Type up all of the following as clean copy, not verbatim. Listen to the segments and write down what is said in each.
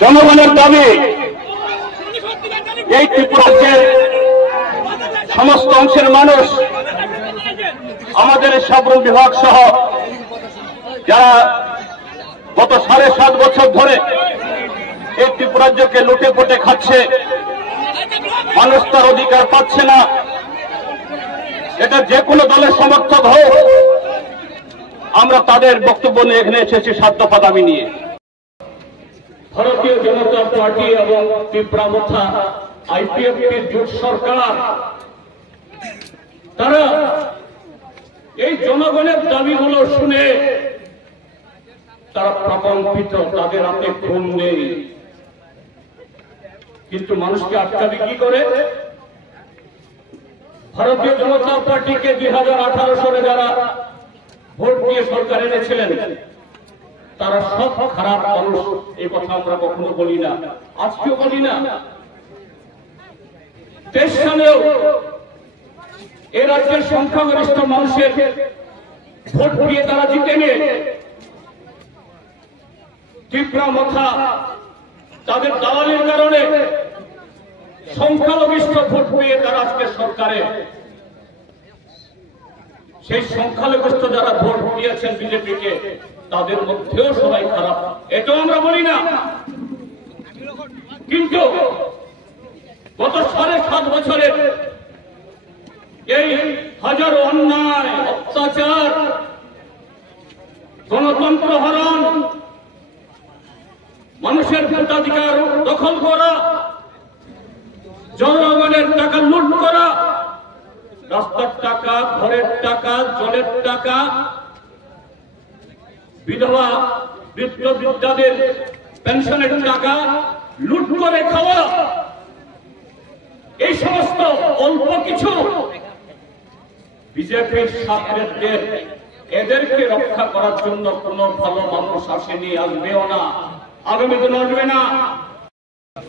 জনগণের দাবি এই ত্রিপুরাজ্যের সমস্ত অংশের মানুষ আমাদের সাবরুম বিভাগ সহ যারা গত 7.5 বছর ধরে এই ত্রিপুরাজ্যকে লুটে পুটে খাচ্ছে, মানুষ তার অধিকার পাচ্ছে না। এটা যে কোনো দলের সমর্থক হোক, আমরা তাদের বক্তব্য নিয়ে এখানে এসেছি 7 দফা দাবি নিয়ে। ভারতীয় জনতা পার্টি এবং ত্রিপুরা মোথা আইপিএফটির জোট সরকার তারা এই জনগণের দাবিগুলো শুনে তারা প্রকম্পিত, তাদের হাতে ঘুম নেই, কিন্তু মানুষকে আটকাবে কি করে? ভারতীয় জনতা পার্টিকে 2018 সালে যারা ভোট দিয়ে সরকার এনেছিলেন তারা সব খারাপ মানুষ, এই কথা আমরা কখনো বলি না, আজকেও বলি না। 23 সালেও এ রাজ্যের সংখ্যাগরিষ্ঠ মানুষের ভোট দিয়ে তারা জিতে নিয়ে ত্রিপুরা মোথা তাদের দালালির কারণে সংখ্যালঘিষ্ঠ ভোট পেয়ে তারা আজকে সরকারে, সেই সংখ্যালঘিষ্ঠ যারা ভোট দিয়েছেন বিজেপিকে তাদের মধ্যেও সবাই খারাপ, এটাও আমরা বলি না। কিন্তু গত 7.5 বছরে এই হাজারো অন্যায়, অত্যাচার, গণতন্ত্র হরণ, মানুষের ভোটাধিকার দখল করা, জনগণের টাকা লুট করা, রাস্তার টাকা, ঘরের টাকা, জলের টাকা, বিধবা বৃদ্ধ বৃদ্ধাদের পেনশনের টাকা লুট করে খাওয়া, এই সমস্ত অল্প কিছু বিজেপির ছাত্রদের, এদেরকে রক্ষা করার জন্য কোন ভালো মানুষ আসেনি, আসবেও না, আগামী দিন আসবে না।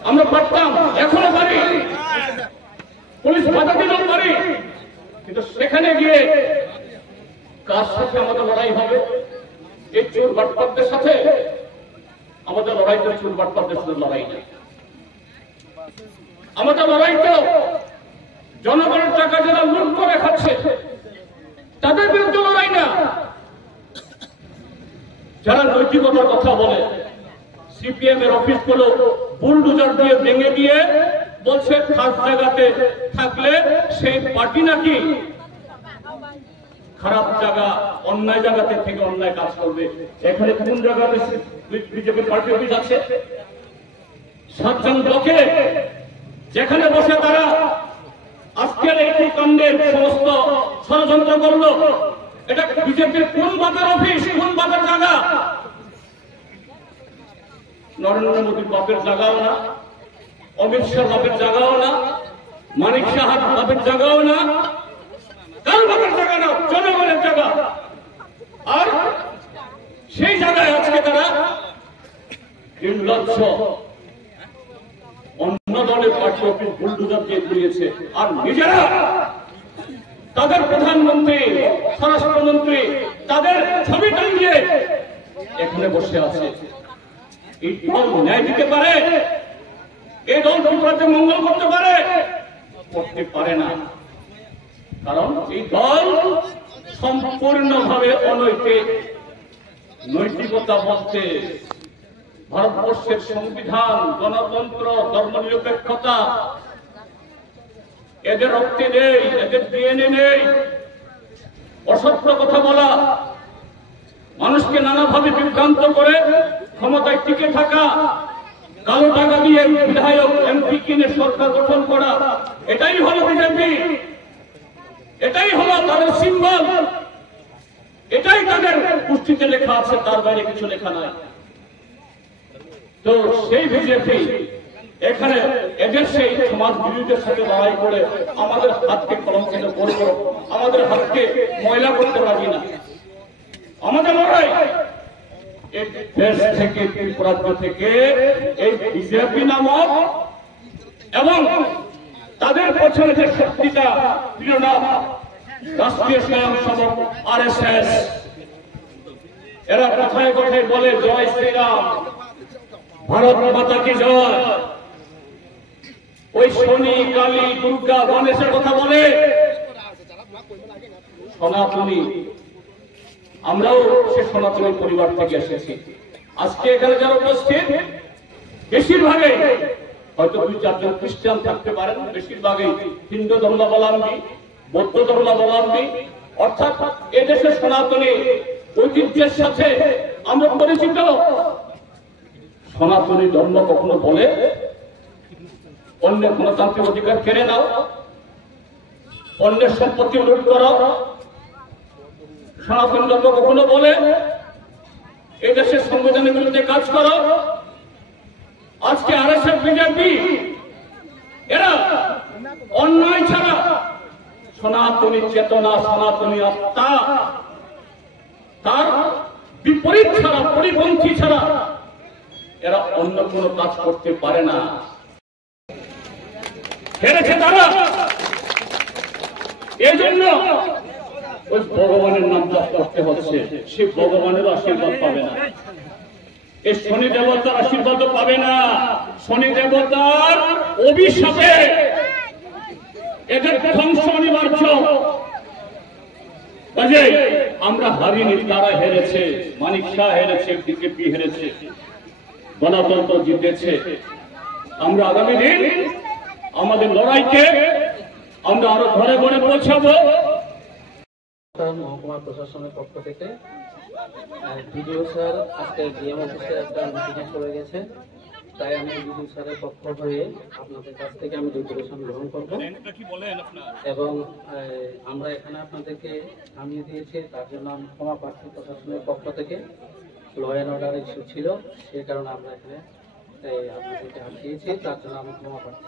আমরা পারতাম, এখনো পারি, পুলিশ বাধা দিলেও পারি, কিন্তু সেখানে গিয়ে কার সাথে আমাদের লড়াই হবে? এই চোর বাটপারদের সাথে আমাদের লড়াই তো চোর বাটপারদের সাথে লড়াই না, আমাদের লড়াই তো জনগণের টাকা যারা লুট করে খাচ্ছে তাদের বিরুদ্ধে লড়াই না। যারা নৈতিকতার কথা বলে, সিপিএম এর অফিসগুলো বুলডোজার দিয়ে ভেঙে দিয়ে বলছে খাস জায়গাতে থাকলে সেই পার্টি নাকি খারাপ জায়গা, অন্যায় জায়গাতে থেকে অন্যায় কাজ করবে। এখানে কোন জায়গাতে বিজেপির পার্টি অফিস আছে? 7জন ব্লকে যেখানে বসে তারা আজকের এই কাণ্ডের সমস্ত ষড়যন্ত্র করলো, এটা বিজেপির কোন বাপের অফিস, কোন বাপের জায়গা? নরেন্দ্র মোদীর বাপের জায়গাও না, অমিত শাহ বাপের জায়গাও না, মানিক সাহার বাপের জায়গাও না, কার বাপের জায়গা না, জনগণের জায়গা। আর সেই জায়গায় আজকে তারা নির্লজ্জ অন্য দলের পার্টি অফিস বুলডোজার দিয়ে ঘুরিয়েছে, আর নিজেরা তাদের প্রধানমন্ত্রী, স্বরাষ্ট্রমন্ত্রী তাদের ছবি টাঙিয়ে এখানে বসে আছে। এই দল ন্যায় দিতে পারে? এই দল ত্রিপুরাতে মঙ্গল করতে পারে? করতে পারে না, কারণ এই দল সম্পূর্ণভাবে অনৈতিক। নৈতিকতা বলতে ভারতবর্ষের সংবিধান, গণতন্ত্র, ধর্মনিরপেক্ষতা এদের রক্তে নেই, এদের ডিএনএ নেই। অসত্য কথা বলা, মানুষকে নানাভাবে বিভ্রান্ত করে ক্ষমতায় টিকে থাকা, কালো টাকা দিয়ে বিধায়ক এমপি কিনে সরকার গঠন করা, এটাই হলো বিজেপি, এটাই হলো তাদের সিম্বল, এটাই তাদের পুষ্টিতে লেখা আছে, তার বাইরে কিছু লেখা নাই। তো সেই বিজেপি এখানে এদের সেই সমাজ বিরোধীদের সাথে লড়াই করে আমাদের হাতকে কলঙ্কিত করবো, আমাদের হাতকে ময়লা করতে পারি না। আমাদের লড়াই এই দেশ থেকে, ত্রিপুরাজ্য থেকে এই বিজেপি নামক এবং তাদের পছন্দ যে শক্তিটা রাষ্ট্রীয় স্বয়ংসেবক RSS, এরা কথায় কথায় বলে জয় শ্রীরাম, ভারত মাতা কি জয়। ওই শনি, কালী, দুর্গা, গণেশের কথা বলে। সনাতনী, আমরাও সে সনাতনী পরিবার থেকে এসেছি। আজকে এখানে যারা উপস্থিত বেশিরভাগই হয়তো 2-4 জন খ্রিস্টান থাকতে পারেন, বেশিরভাগই হিন্দু ধর্মাবলম্বী, বৌদ্ধ ধর্মাবলম্বী, অর্থাৎ এদেশের সনাতনী ঐতিহ্যের সাথে আমরা পরিচিত। সনাতনী ধর্ম কখনো বলে অন্যের গণতান্ত্রিক অধিকার কেড়ে নাও, অন্যের সম্পত্তি লুট করো। সনাতনী ধর্ম কখনো বলে এই দেশের সংবিধানের বিরুদ্ধে কাজ করো। আজকে RSS, বিজেপি এরা অন্যায় ছাড়া সনাতনী চেতনা, সনাতনী আত্মা তার বিপরীত ছাড়া, পরিপন্থী ছাড়া এরা অন্য কোনো কাজ করতে পারে না। হেরেছে তারা। এই জন্য ওই ভগবানের নাম জপ করতে হচ্ছে। সে ভগবানের আশীর্বাদ পাবে না, এই শনি দেবতার আশীর্বাদ পাবে না। শনি দেবতার অভিশাপে এদের ধ্বংস অনিবার্য। আমরা হারিনি, তারা হেরেছে। মানিক শাহ হেরেছে, বিজেপি হেরেছে, গণতন্ত্র জিতেছে। আমরা আগামী দিন আমাদের লড়াইকে আমরা আরো ঘরে ঘরে পৌঁছাবো। মহকুমা প্রশাসনের পক্ষ থেকে বিডিও স্যার আজকে ডিএম অফিসে একটা মিটিং চলে গেছে, তাই আমি বিডিও স্যারের পক্ষ হয়ে আপনাদের কাছ থেকে আমি ডেপুটেশন গ্রহণ করব এবং আমরা এখানে আপনাদেরকে থামিয়ে দিয়েছি, তার জন্য আমি ক্ষমা প্রার্থী। প্রশাসনের পক্ষ থেকে ল অ্যান্ড অর্ডার ইস্যু ছিল, সেই কারণে আমরা এখানে আপনাদেরকে আটকিয়েছি, তার জন্য আমি ক্ষমা প্রার্থী।